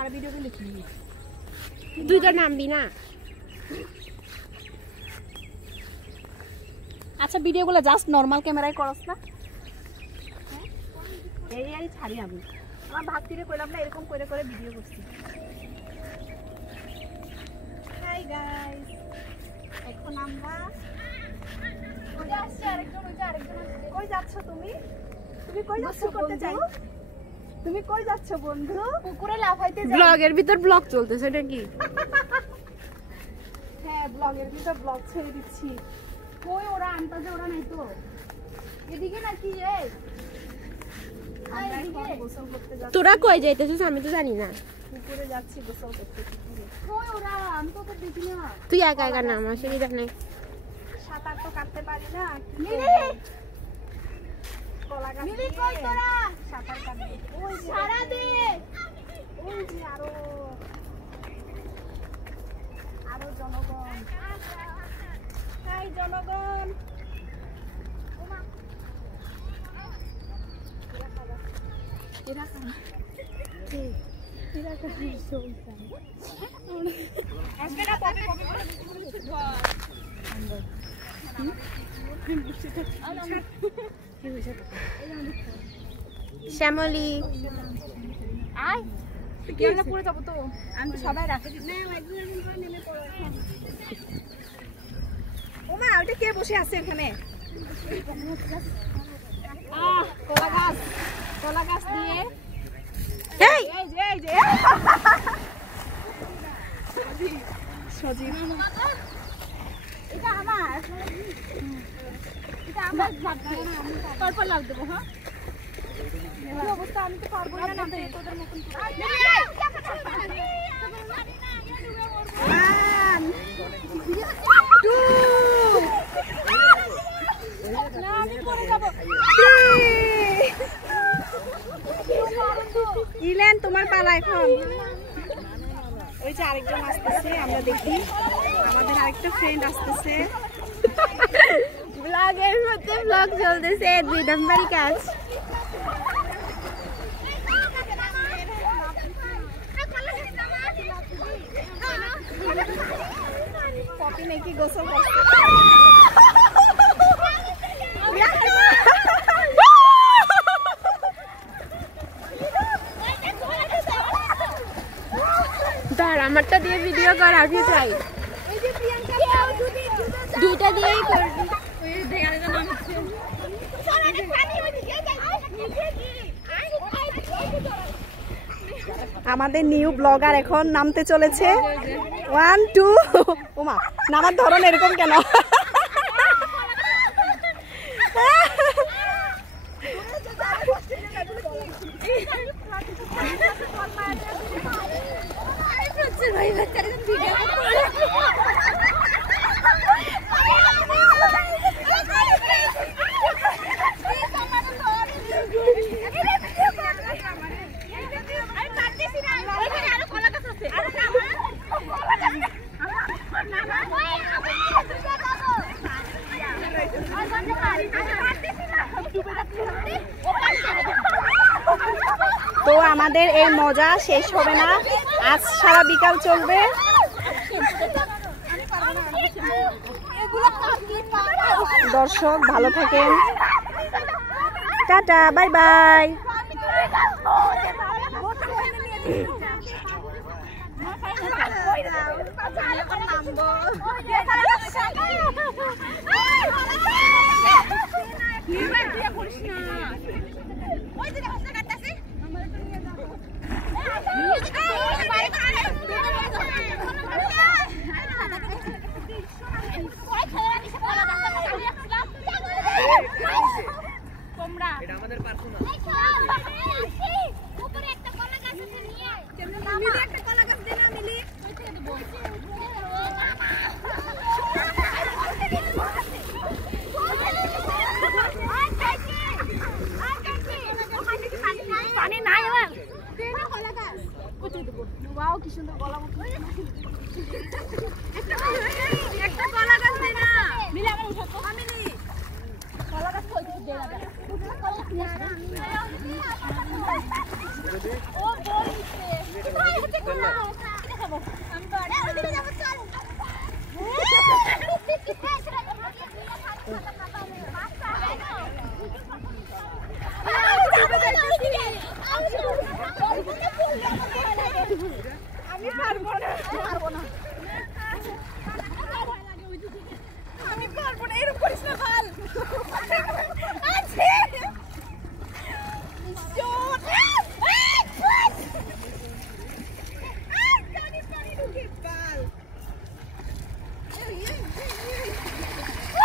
আর video করে লিখি দুইটা নামবি না। আচ্ছা ভিডিওগুলো জাস্ট নরমাল ক্যামেরায় করছ না? এই আর ছাড়ি আমি আমার ভাতিরে কইলাম না এরকম করে করে ভিডিও করছি। হাই গাইস, এখন আমরা ওই আসছে আরেকজন, ওই যে আরেকজন আসছে। কই যাচ্ছ তুমি? তুমি কই যাচ্ছ করতে চাই? তুমি কই যাচ্ছ বন্ধু? পুকুরে লাফাইতে যাই। ব্লগের ভিতর ব্লগ চলতেছে নাকি? হ্যাঁ ব্লগের ভিতর ব্লগ ছেড়ে দিচ্ছি। কই ওরা আনতাছে, ওরা নাই তো এদিকে নাকি? এই আমরা এখন গোসল করতে যাচ্ছি। তোরা কই যাইতেছিস আমি তো জানি না। পুকুরে যাচ্ছি গোসল করতে। কই ওরা? আমি তো ওদের দেখি না। তুই একা একা নাম অসুবিধা নেই। সাঁতার তো কাটতে পারি না। মিলি কই তোরা? সাঁতার কাটবে। ওই যে সারা দে। ওই যে আরো জনগণ। হাই জনগণ। এরা কারা? এরা কারা? আজকে না পপি পপি করে শ্যামলী আয় কি আমরা পড়ে যাব তো? আমি তো সবাই রাখে দিই না, একদিন করে নেমে পড়ো। ওমা ওটা কে বসে আছে এখানে? কলা গাছ দিয়ে এই এই যে সজীব এটা আমার, এটা আমার লাগবে। তারপর লাগ দেবো। হ্যাঁ কি অবস্থা? আমি তো পারবো না নামতে তোদের মতন ইলেন তোমার পালা এখন। ওই যে আরেকজন আসতেছে, আমরা দেখি আমাদের আরেকটা ফ্রেন্ড আসতেছে। ব্লগের মধ্যে ব্লগ চলতেছে, 2 নম্বরই কাজ। পপি নাকি গোসল করছে। ধর আমারটা দিয়ে ভিডিও কর, আমি চাই দুইটা দিয়েই করবি। আমাদের নিউ ব্লগার এখন নামতে চলেছে। 1 2 ওমা নামার ধরন এরকম কেন? তো আমাদের এই মজা শেষ হবে না, আজ সারা বিকাল চলবে। দর্শক ভালো থাকেন, টাটা বাই বাই। এটা আমাদের পার্সোনাল। উপরে একটা কলা গাছ আছে, নিয়ে আয়। মিলি একটা কলা গাছ দে না মিলি। পানি নাই আমার। ওয়াও কি সুন্দর গলা মতো। একটা কলা গাছ দে না মিলে আমার উঠাতো। মিলি। কলা গাছ কই থেকে দেয়া যায়? ও বলছে